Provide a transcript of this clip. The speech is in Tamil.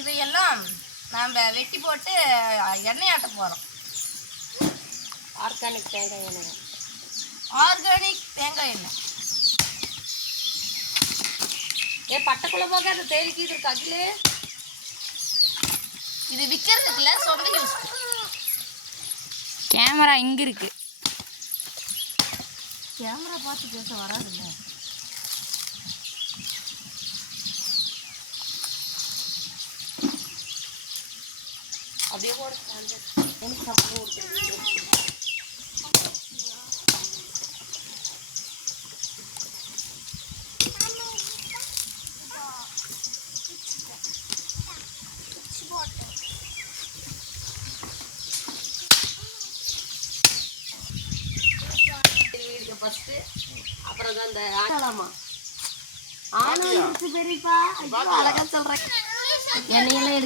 இதையெல்லாம் நாம் வெட்டி போட்டு எண்ணெய் ஆட்ட போகிறோம். ஆர்கானிக் தேங்காய் எண்ணெய். ஆர்கானிக் தேங்காய் எண்ணெய். பட்டைக்குள்ள போக அந்த தேயிலைக்கு இது இருக்கு. அகிலே இது விற்கிறதுக்குல சொந்த யூஸ். கேமரா இங்கே இருக்கு. கேமரா பார்த்து பேச வராதுல்ல. அப்படியே போட ஃபர்ஸ்ட் அப்புறம் தான் அந்த ஆனாலாமா ஆனா பெரியப்பா அழகா சொல்றேன். எண்ணெயெல்லாம்